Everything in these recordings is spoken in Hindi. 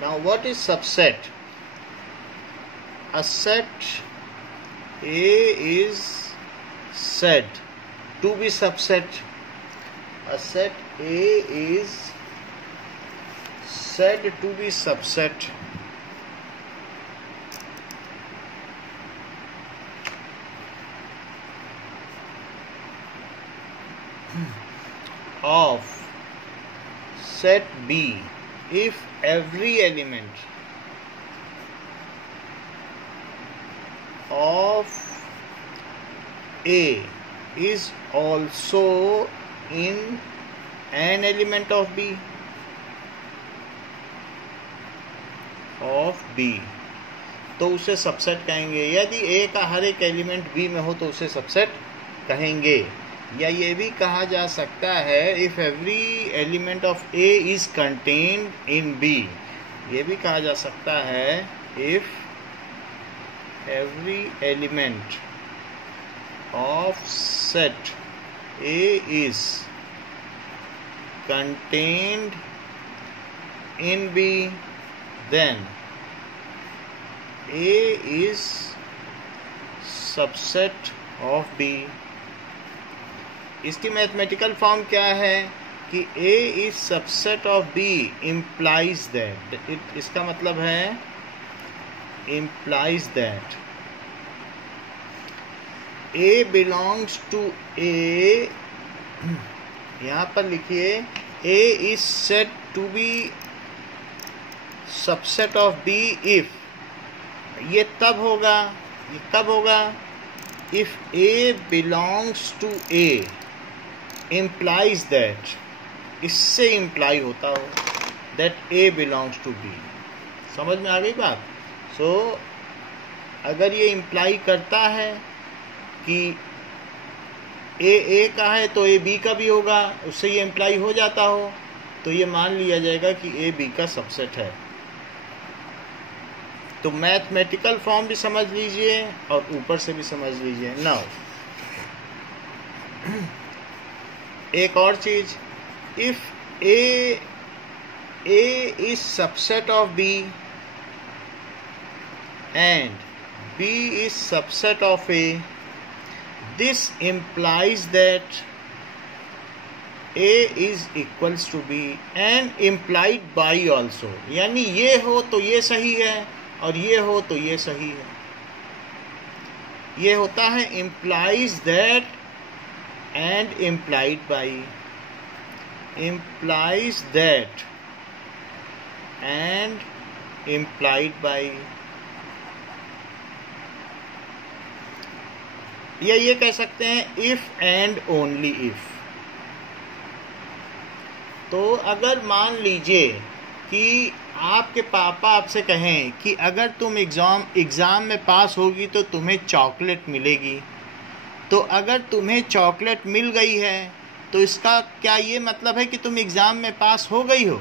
Now what is subset? A set A is said to be subset. A set A is said to be subset of set B if every element of A is also in an element of B. तो उसे सबसेट कहेंगे। यदि A का हर एक एलिमेंट B में हो तो उसे सबसेट कहेंगे। या ये भी कहा जा सकता है if every element of A is contained in B। ये भी कहा जा सकता है if every element of set A is contained in B, then A is subset of B। इसकी मैथमेटिकल फॉर्म क्या है कि A is subset of B implies that, इसका मतलब है implies that A belongs to A। यहाँ पर लिखिए A is said to be subset of B if, ये तब होगा, ये कब होगा, if A belongs to A implies that, इससे imply होता हो that A belongs to B। समझ में आ गई बात? So अगर ये imply करता है कि A का है तो A B का भी होगा, उससे ये इम्प्लाई हो जाता हो तो ये मान लिया जाएगा कि A B का सबसेट है। तो मैथमेटिकल फॉर्म भी समझ लीजिए और ऊपर से भी समझ लीजिए। नाउ एक और चीज, if A is subset of B and B is subset of A, this implies that A is equals to B and implied by also। यानी ये हो तो ये सही है और ये हो तो ये सही है। ये होता है implies that and implied by, implies that and implied by। या ये कह सकते हैं इफ एंड ओनली इफ। तो अगर मान लीजिए कि आपके पापा आपसे कहें कि अगर तुम एग्ज़ाम में पास होगी तो तुम्हें चॉकलेट मिलेगी, तो अगर तुम्हें चॉकलेट मिल गई है तो इसका क्या ये मतलब है कि तुम एग्ज़ाम में पास हो गई हो?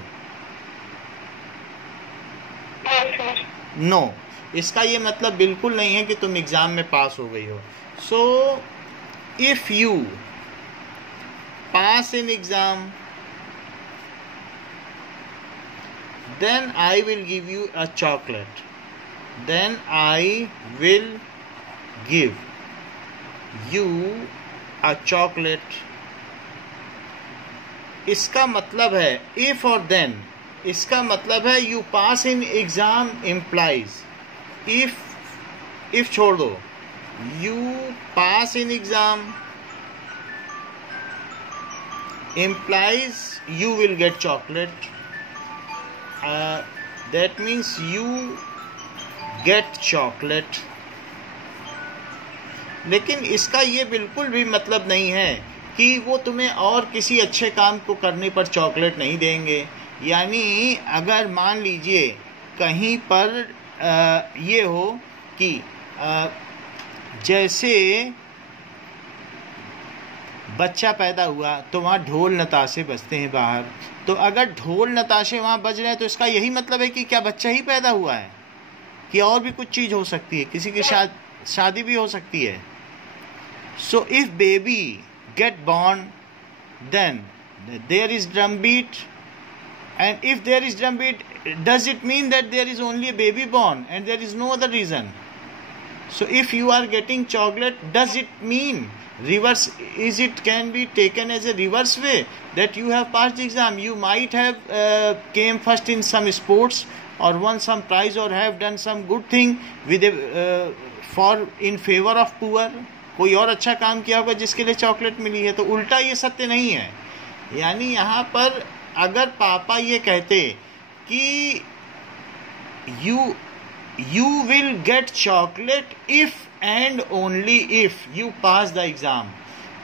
नो, इसका ये मतलब बिल्कुल नहीं है कि तुम एग्ज़ाम में पास हो गई हो। So, if you pass in exam, then I will give you a chocolate. Then I will give you a chocolate। इसका मतलब है if और then, इसका मतलब है you pass in exam implies, if छोड़ दो, you pass in exam implies you will get chocolate, that means you get chocolate। लेकिन इसका ये बिल्कुल भी मतलब नहीं है कि वो तुम्हें और किसी अच्छे काम को करने पर चॉकलेट नहीं देंगे। यानी अगर मान लीजिए कहीं पर ये हो कि जैसे बच्चा पैदा हुआ तो वहाँ ढोल नताशे बजते हैं बाहर, तो अगर ढोल नताशे वहाँ बज रहे हैं तो इसका यही मतलब है कि क्या बच्चा ही पैदा हुआ है कि और भी कुछ चीज़ हो सकती है, किसी की शादी भी हो सकती है। So if baby get born then there is drum beat And if there is drumbeat, does it mean that there is only a baby born and there is no other reason? So if you are getting chocolate, does it mean reverse? Is it can be taken as a reverse way that you have passed the exam? You might have came first in some sports or won some prize or have done some good thing with a for in favor of poor. कोई और अच्छा काम किया होगा जिसके लिए चॉकलेट मिली है. तो उल्टा ये सत्य नहीं है. यानी यहाँ पर अगर पापा ये कहते कि you will get chocolate if and only if you pass the exam.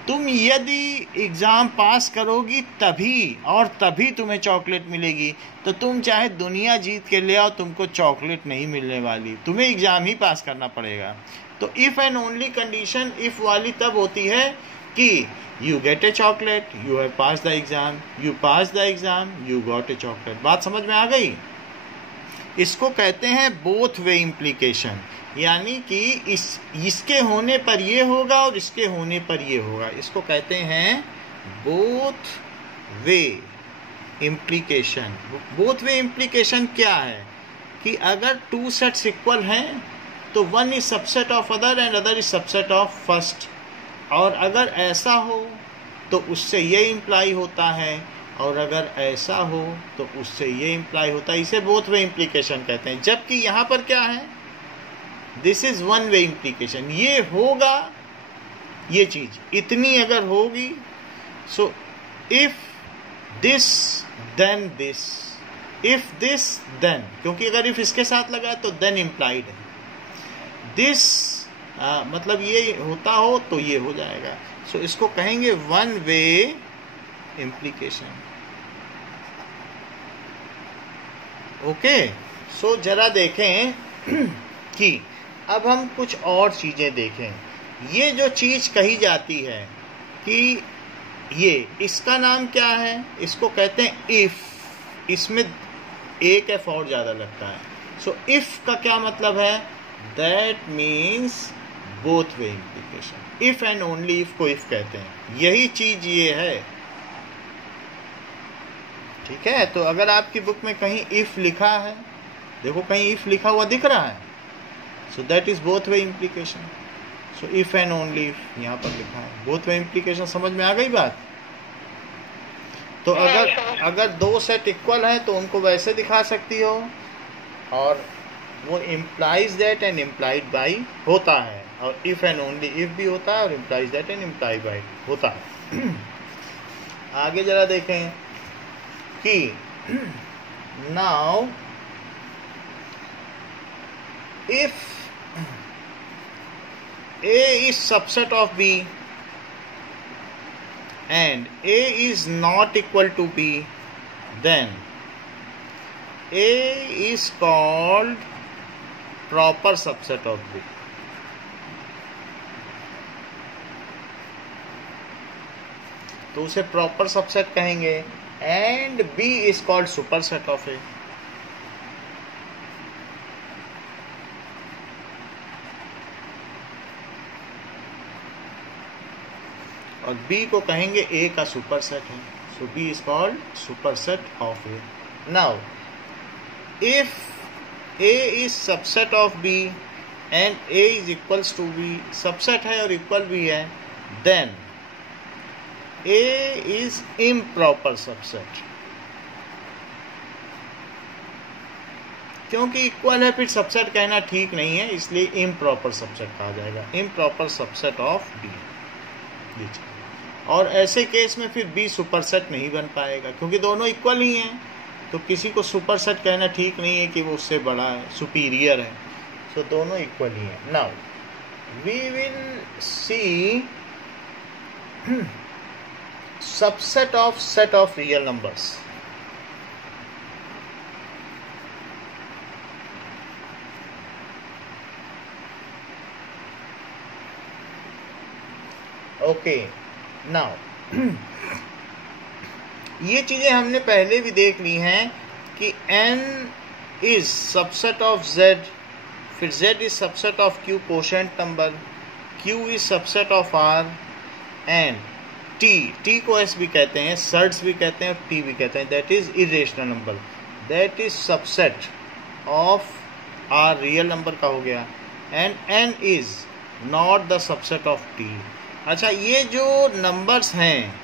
तुम यदि एग्ज़ाम पास करोगी तभी और तभी तुम्हें चॉकलेट मिलेगी. तो तुम चाहे दुनिया जीत के ले आओ, तुमको चॉकलेट नहीं मिलने वाली. तुम्हें एग्ज़ाम ही पास करना पड़ेगा. तो if and only condition if वाली तब होती है कि you get A chocolate, you have pass the exam, you pass the exam, you got a chocolate. बात समझ में आ गई? इसको कहते हैं बोथ वे इम्प्लीकेशन. यानी कि इसके होने पर ये होगा और इसके होने पर ये होगा. इसको कहते हैं both way implication. Both way implication क्या है कि अगर टू सेट्स इक्वल हैं तो one is subset of other and other is subset of first. और अगर ऐसा हो तो उससे ये इम्प्लाई होता है और अगर ऐसा हो तो उससे ये इम्प्लाई होता है. इसे बोथ वे इम्प्लीकेशन कहते हैं. जबकि यहाँ पर क्या है, this is one way implication. ये होगा, ये चीज इतनी अगर होगी, so if this then this, if this then, क्योंकि अगर इफ इसके साथ लगा तो देन इम्प्लाइड है. दिस मतलब ये होता हो तो ये हो जाएगा. सो इसको कहेंगे वन वे इम्प्लीकेशन. ओके. सो जरा देखें कि अब हम कुछ और चीजें देखें. ये जो चीज कही जाती है कि ये, इसका नाम क्या है? इसको कहते हैं इफ. इसमें एक एफ और ज्यादा लगता है. सो इफ का क्या मतलब है? That means both way implication. If and only if को इफ कहते हैं. यही चीज ये है. ठीक है. तो अगर आपकी बुक में कहीं इफ लिखा है, देखो कहीं इफ लिखा हुआ दिख रहा है, so that is both way implication. So if and only if यहाँ पर लिखा है. Both way implication. समझ में आ गई बात? तो अगर दो सेट इक्वल हैं तो उनको वैसे दिखा सकती हो, और वो implies that and implied by होता है, और इफ एंड ओनली इफ भी होता है और implies that and implied by होता है. आगे जरा देखें कि now if A is subset of B and A is not equal to B, then A is called proper subset of B. तो उसे प्रॉपर सबसेट कहेंगे. And B is called superset of A. और B को कहेंगे A का सुपरसेट है. So B is called superset of A. Now if A is subset of B and A is equals to B, subset है और इक्वल भी है, then A is improper subset. क्योंकि इक्वल है फिर सबसेट कहना ठीक नहीं है, इसलिए इम्प्रॉपर सबसेट कहा जाएगा. Improper subset of B. और ऐसे केस में फिर B सुपरसेट नहीं बन पाएगा क्योंकि दोनों इक्वल ही हैं. तो किसी को सुपरसेट कहना ठीक नहीं है कि वो उससे बड़ा है, सुपीरियर है. सो दोनों इक्वल ही हैं. Now we will see subset of set of real numbers. Okay. Now ये चीजें हमने पहले भी देख ली हैं कि n is subset of z, फिर z is subset of q quotient number, q is subset of r, and T को एस भी कहते हैं, सर्ट्स भी कहते हैं और टी भी कहते हैं, that is irrational number, that is subset of R real number का हो गया, and N is not the subset of T. अच्छा, ये जो नंबर्स हैं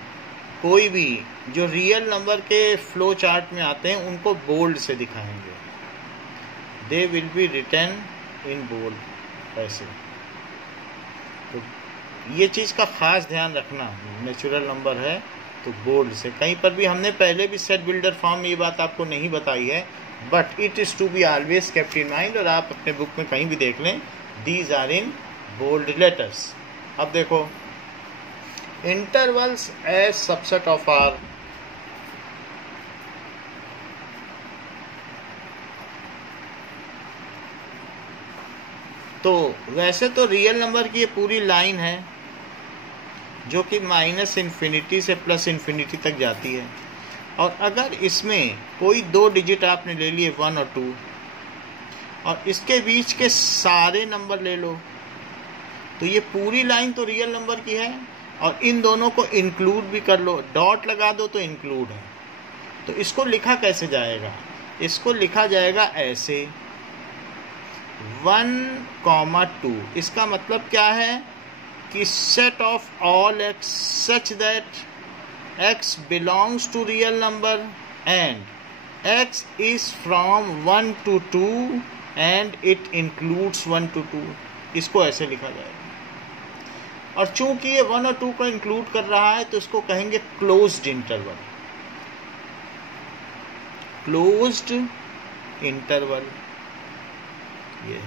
कोई भी जो रियल नंबर के फ्लो चार्ट में आते हैं उनको बोल्ड से दिखाएंगे, they will be written in bold ऐसे। तो ये चीज़ का खास ध्यान रखना, नेचुरल नंबर है तो बोल्ड से। कहीं पर भी हमने पहले भी सेट बिल्डर फॉर्म में ये बात आपको नहीं बताई है, but it is to be always kept in mind, और आप अपने बुक में कहीं भी देख लें, these are in bold letters. अब देखो, intervals as subset of R, तो वैसे तो रियल नंबर की ये पूरी लाइन है जो कि माइनस इन्फिनिटी से प्लस इन्फिनिटी तक जाती है, और अगर इसमें कोई 2 डिजिट आपने ले लिए 1 और 2 और इसके बीच के सारे नंबर ले लो, तो ये पूरी लाइन तो रियल नंबर की है, और इन दोनों को इंक्लूड भी कर लो, डॉट लगा दो तो इंक्लूड है। तो इसको लिखा कैसे जाएगा? इसको लिखा जाएगा ऐसे 1,2। इसका मतलब क्या है कि set of all x such that x belongs to real number and x is from 1 to 2 and it includes 1 to 2। इसको ऐसे लिखा जाएगा, और चूंकि ये 1 और 2 को इंक्लूड कर रहा है तो इसको कहेंगे क्लोज्ड इंटरवल, क्लोज्ड इंटरवल। ये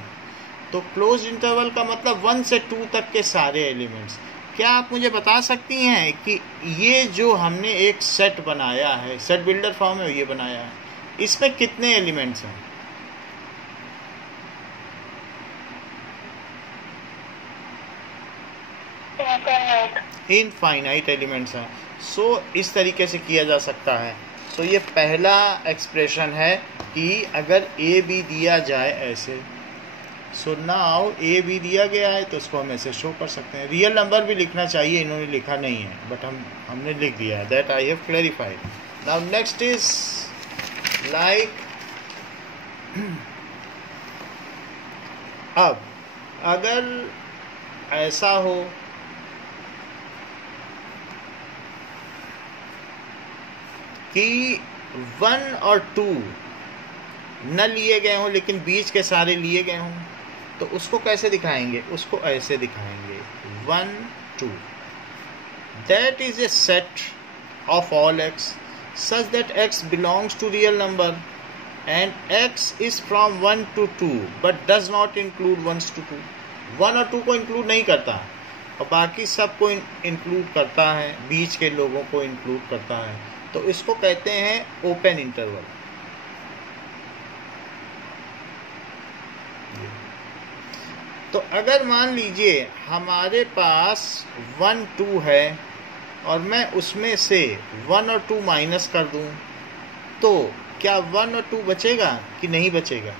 तो क्लोज्ड इंटरवल का मतलब 1 से 2 तक के सारे एलिमेंट्स। क्या आप मुझे बता सकती हैं कि ये जो हमने एक सेट बनाया है, सेट बिल्डर फॉर्म में ये बनाया है, इसमें कितने एलिमेंट्स हैं? इनफाइनाइट एलिमेंट्स हैं। सो इस तरीके से किया जा सकता है। सो ये पहला एक्सप्रेशन है कि अगर ए बी दिया जाए ऐसे, सो नाउ ए बी दिया गया है तो उसको हम ऐसे शो कर सकते हैं। रियल नंबर भी लिखना चाहिए, इन्होंने लिखा नहीं है, बट हमने लिख दिया है, that I have clarified. Now next is like, अब अगर ऐसा हो कि 1 और 2 न लिए गए हों लेकिन बीच के सारे लिए गए हों, तो उसको कैसे दिखाएंगे? उसको ऐसे दिखाएंगे 1 2, that is a set of all x such that x belongs to real number and x is from 1 to 2 but does not include 1 to 2। 1 और 2 को इंक्लूड नहीं करता और बाकी सबको इंक्लूड करता है, बीच के लोगों को इंक्लूड करता है, तो इसको कहते हैं ओपन इंटरवल। तो अगर मान लीजिए हमारे पास 1 2 है और मैं उसमें से 1 और 2 माइनस कर दूं, तो क्या 1 और 2 बचेगा कि नहीं बचेगा?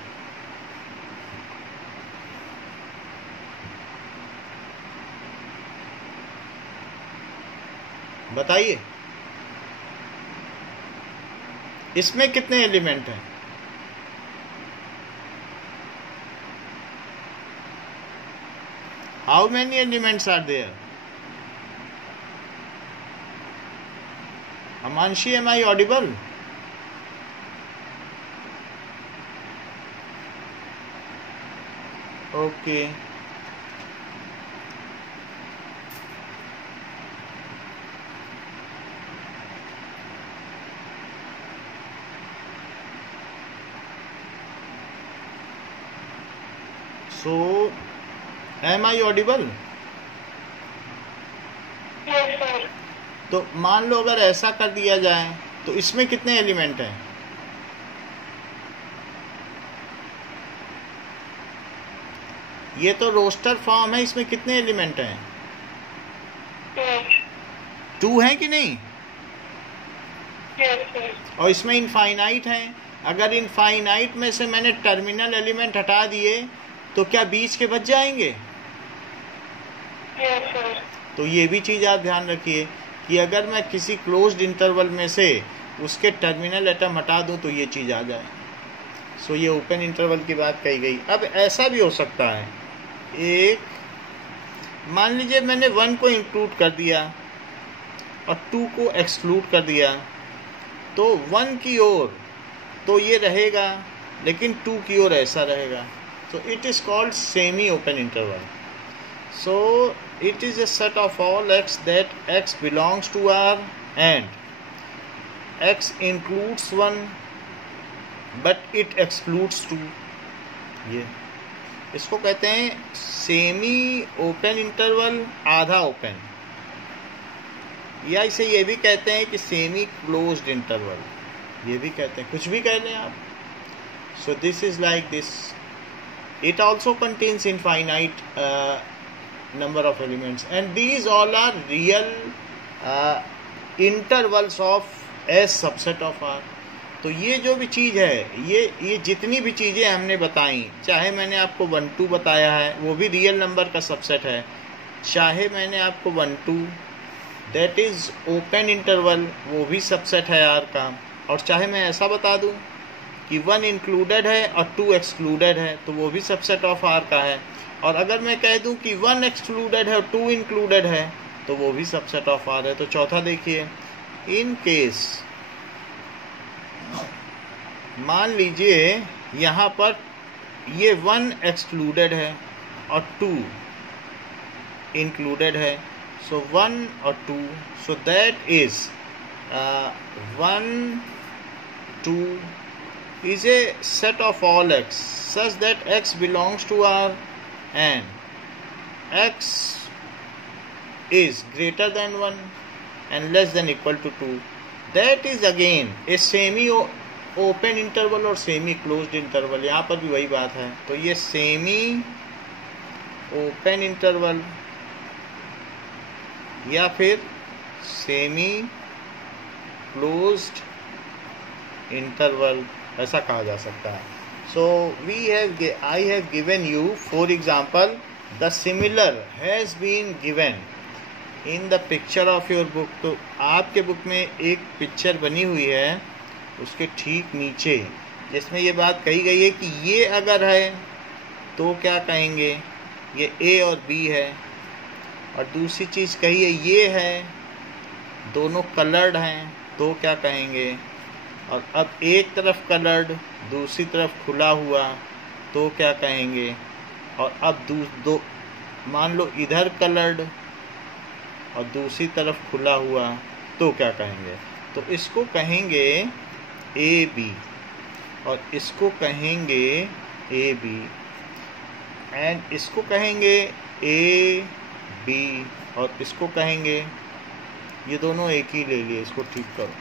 बताइए, इसमें कितने एलिमेंट हैं? How many elements are there? Amanshi, am I audible? Okay. So, am I audible? Yes, sir. तो मान लो अगर ऐसा कर दिया जाए तो इसमें कितने एलिमेंट हैं? ये तो रोस्टर फॉर्म है, इसमें कितने एलिमेंट हैं? 2 हैं कि नहीं? Yes, sir. और इसमें इनफाइनाइट है। अगर इनफाइनाइट में से मैंने टर्मिनल एलिमेंट हटा दिए तो क्या बीच के बच जाएंगे? Yes, sir. तो ये भी चीज़ आप ध्यान रखिए कि अगर मैं किसी क्लोज्ड इंटरवल में से उसके टर्मिनल एटम हटा दूं तो ये चीज़ आ जाए। सो ये ओपन इंटरवल की बात कही गई। अब ऐसा भी हो सकता है, एक मान लीजिए मैंने 1 को इंक्लूड कर दिया और 2 को एक्सक्लूड कर दिया, तो 1 की ओर तो ये रहेगा लेकिन 2 की ओर ऐसा रहेगा। So it is called semi open interval. So it is a set of all x that x belongs to R and x includes 1 but it excludes 2। ये इसको कहते हैं सेमी ओपन इंटरवल, आधा ओपन, या इसे ये भी कहते हैं कि सेमी क्लोज्ड इंटरवल, ये भी कहते हैं, कुछ भी कह लें आप। So this is like this. It also contains infinite number of elements and these all are real intervals of S subset of R। तो ये जो भी चीज़ है, ये जितनी भी चीज़ें हमने बताई, चाहे मैंने आपको 1 2 बताया है वो भी रियल नंबर का सबसेट है, चाहे मैंने आपको 1 2 दैट इज़ ओपन इंटरवल वो भी सबसेट है R का, और चाहे मैं ऐसा बता दूं कि 1 इंक्लूडेड है और 2 एक्सक्लूडेड है तो वो भी सबसेट ऑफ R का है। और अगर मैं कह दूं कि 1 एक्सक्लूडेड है और 2 इंक्लूडेड है तो वो भी सबसेट ऑफ R है। तो चौथा देखिए, इन केस मान लीजिए यहाँ पर ये 1 एक्सक्लूडेड है और 2 इंक्लूडेड है, सो 1 और 2, so that is 1 2 is a set of all x such that x belongs to R and x is greater than 1 and less than equal to 2। That is again a semi open interval और semi closed interval। यहाँ पर भी वही बात है। तो ये semi open interval या फिर semi closed interval ऐसा कहा जा सकता है। So I have given you, for example, the similar has been given in the picture of your book। तो आपके बुक में एक पिक्चर बनी हुई है उसके ठीक नीचे, जिसमें ये बात कही गई है कि ये अगर है तो क्या कहेंगे, ये A और B है, और दूसरी चीज़ कही है ये है, दोनों कलर्ड हैं तो क्या कहेंगे, और अब एक तरफ कलर्ड दूसरी तरफ खुला हुआ तो क्या कहेंगे, और अब दो मान लो इधर कलर्ड और दूसरी तरफ खुला हुआ तो क्या कहेंगे। तो इसको कहेंगे ए बी और इसको कहेंगे ए बी एंड इसको कहेंगे ए बी और इसको कहेंगे, ये दोनों एक ही ले लिए, इसको ठीक करो।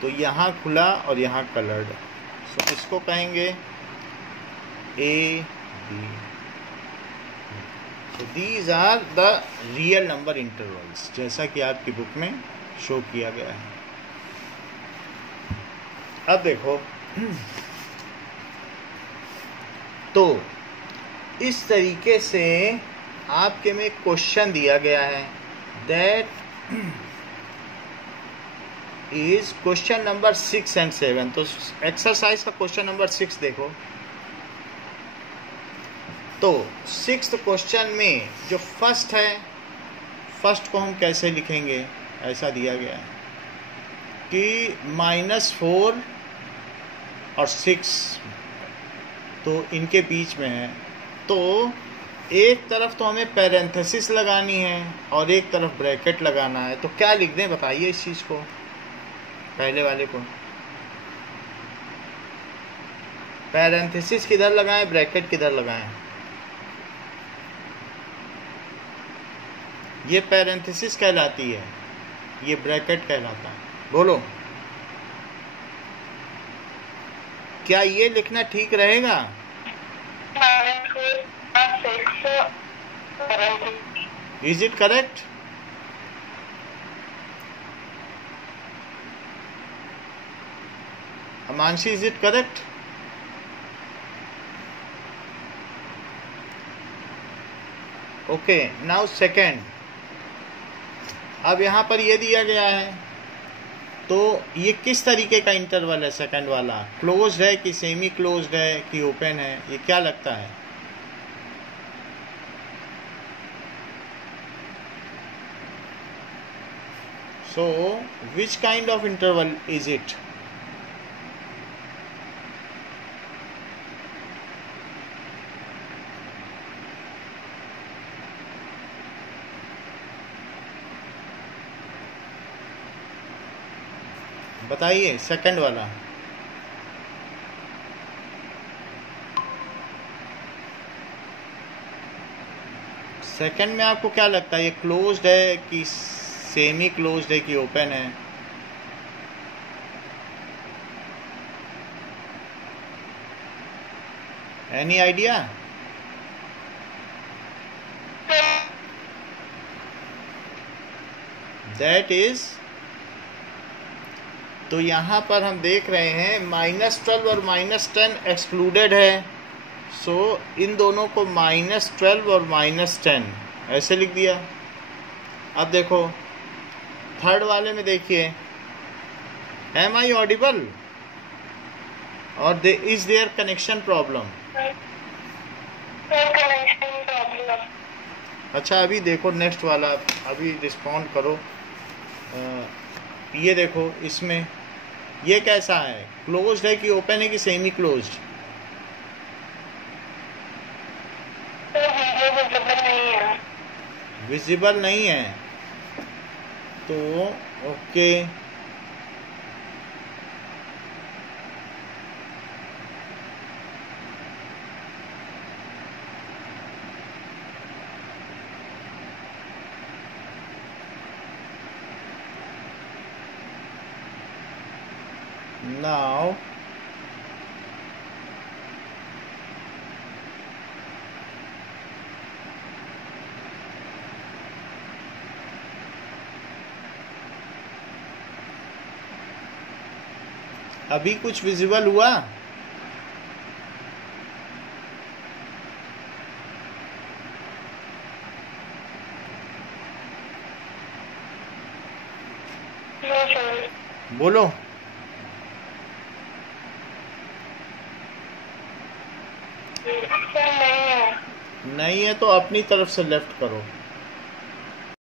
तो यहाँ खुला और यहाँ कलर्ड, सो इसको कहेंगे A B. So these are the real number intervals, जैसा कि आपकी बुक में शो किया गया है। अब देखो, तो इस तरीके से आपके में क्वेश्चन दिया गया है, that is question number 6 and 7। तो एक्सरसाइज का क्वेश्चन नंबर 6 देखो। तो 6th क्वेश्चन में जो फर्स्ट है, फर्स्ट को हम कैसे लिखेंगे, ऐसा दिया गया है कि -4 और 6 तो इनके बीच में है, तो एक तरफ तो हमें पैरेंथेसिस लगानी है और एक तरफ ब्रैकेट लगाना है। तो क्या लिख दें बताइए इस चीज़ को, पहले वाले को। पैरेंथेसिस किधर लगाएं, ब्रैकेट किधर लगाएं। ये पैरेंथेसिस कहलाती है, ये ब्रैकेट कहलाता है। बोलो क्या ये लिखना ठीक रहेगा? Is it correct? Amanshi, is it correct? Okay, now second, अब यहाँ पर ये दिया गया है, तो ये किस तरीके का इंटरवल है सेकंड वाला? क्लोज्ड है कि सेमी क्लोज्ड है कि ओपन है? ये क्या लगता है? So which kind of interval is it? बताइए सेकंड वाला। सेकंड में आपको क्या लगता है, ये क्लोज्ड है कि सेमी क्लोज्ड है कि ओपन है? Any idea? दैट इज, तो यहाँ पर हम देख रहे हैं -12 और -10 एक्सक्लूडेड है। सो इन दोनों को -12 और -10 ऐसे लिख दिया। अब देखो थर्ड वाले में देखिए, एम आई ऑडिबल और इज देयर कनेक्शन प्रॉब्लम? अच्छा अभी देखो नेक्स्ट वाला, अभी रिस्पॉन्ड करो। ये देखो इसमें ये कैसा है, क्लोज्ड है कि ओपन है कि सेमी क्लोज्ड? विजिबल नहीं है, तो ओके। Now अभी कुछ विजिबल हुआ? बोलो। नहीं है तो अपनी तरफ से लेफ्ट करो।